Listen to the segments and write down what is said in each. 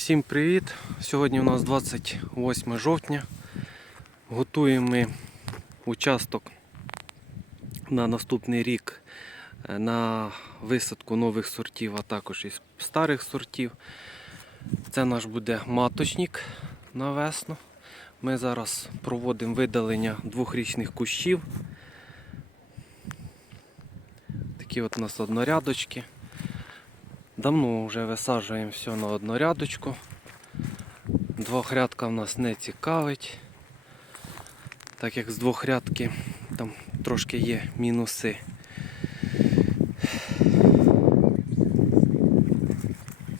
Всім привіт! Сьогодні у нас 28 жовтня. Готуємо ми участок на наступний рік е, на висадку нових сортів, а також із старих сортів. Це наш буде маточник на весну. Ми зараз проводимо видалення двохрічних кущів. Такі от у нас однорядочки. Давно вже висаджуємо все на однорядочку. Двохрядка в нас не цікавить. Так як з двохрядки там трошки є мінуси.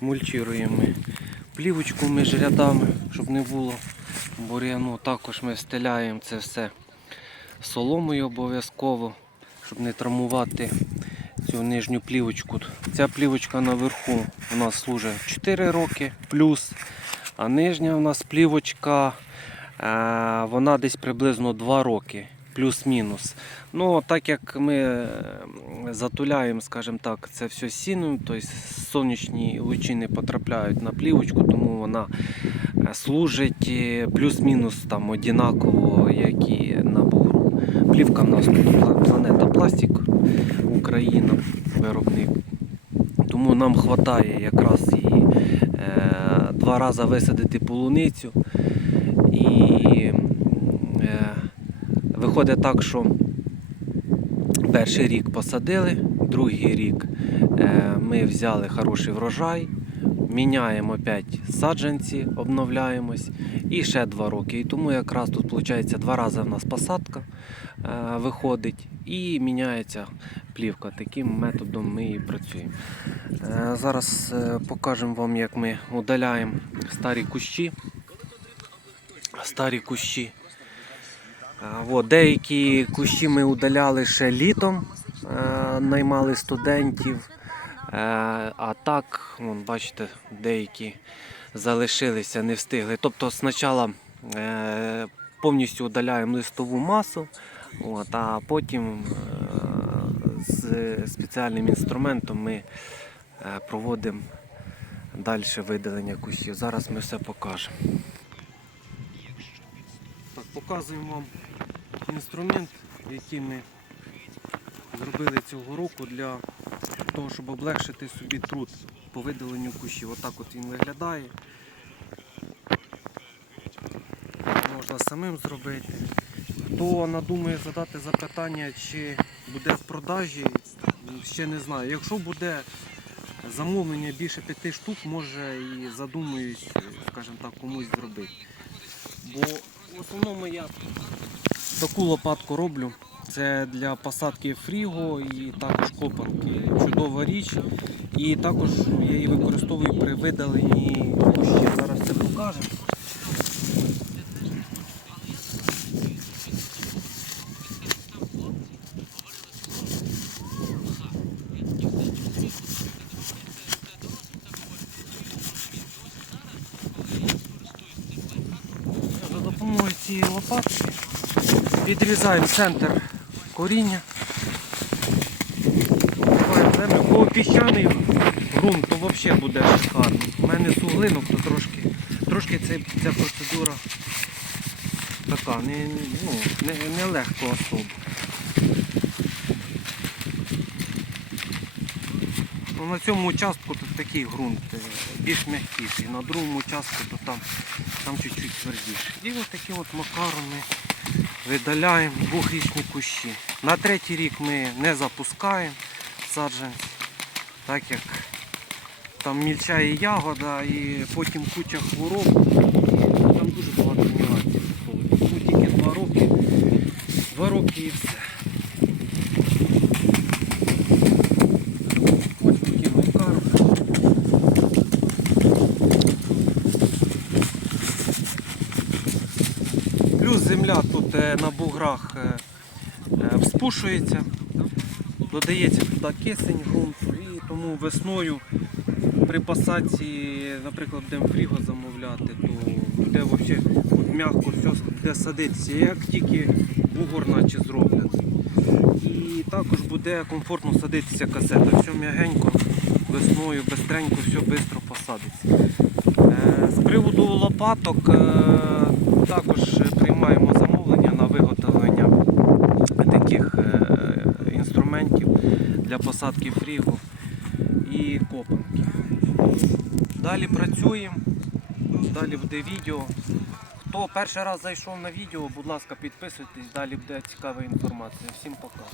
Мульчуємо ми плівочку між рядами, щоб не було бур'яну. Також ми стеляємо це все соломою обов'язково, щоб не травмувати цю нижню плівочку. Ця плівочка наверху у нас служить 4 роки плюс, а нижня у нас плівочка е, вона десь приблизно 2 роки. Плюс-мінус. Ну, так як ми е, затуляємо, скажімо так, це все сіном, тобто сонячні лучі потрапляють на плівочку, тому вона е, служить плюс-мінус там однаково, як і на бугру. Плівка в нас тут планета пластик, Україна, виробник. Тому нам вистачає якраз її е, два рази висадити полуницю. І е, виходить так, що перший рік посадили, другий рік е, ми взяли хороший врожай, міняємо опять саджанці, обновляємось і ще два роки. І тому якраз тут виходить два рази в нас посадка е, виходить і міняється плівка. Таким методом ми і працюємо. Е, Зараз е, покажемо вам, як ми удаляємо старі кущі. Старі кущі. А, От, деякі кущі ми удаляли ще літом, е, наймали студентів. Е, а так, вон, бачите, деякі залишилися, не встигли. Тобто спочатку е, повністю удаляємо листову масу, от, а потім е, з спеціальним інструментом ми проводимо далі видалення кущів. Зараз ми все покажемо. Так, показуємо вам інструмент, який ми зробили цього року для того, щоб облегшити собі труд по видаленню кущів. Отак от він виглядає. Можна самим зробити. Хто надумає задати запитання, чи буде в продажі, ще не знаю. Якщо буде замовлення більше п'яти штук, може і задумаюсь, скажімо так, комусь зробити. Бо в основному я таку лопатку роблю. Це для посадки фріго і також копанки. Чудова річ. І також я її використовую при видаленні кущів. Зараз це покажемо. За допомогою цієї лопатки відрізаємо центр коріння. Вбиваємо землю. Бо ґрунт, то взагалі буде шикарно. У мене суглинок, то трошки, трошки ця, ця процедура така, не, ну, не, не легко особо. Ну, на цьому участку тут такий ґрунт е, більш м'якіший, на другому участку то там, там чуть-чуть твердіше. І ось таким от макаром ми видаляємо двохрічні кущі. На третій рік ми не запускаємо саджанці, так як там мільчає ягода і потім куча хвороб. Там дуже багато нюансів. виходить. Тільки два роки. Два роки і все. Ось таким макаром. Плюс земля тут е, на буграх е, е, вспушується, додається туди кисень ґрунту і тому весною при посадці, наприклад, будемо фріго замовляти, то буде взагалі м'яко все буде садитися, як тільки бугор наче зроблять. І також буде комфортно садитися касета. Все м'ягенько, весною, бистренько, все швидко посадиться. Е, приводу лопаток також приймаємо замовлення на виготовлення таких е, інструментів для посадки фрігу і копанки. Далі працюємо, далі буде відео. Хто перший раз зайшов на відео, будь ласка, підписуйтесь, далі буде цікава інформація. Всім пока.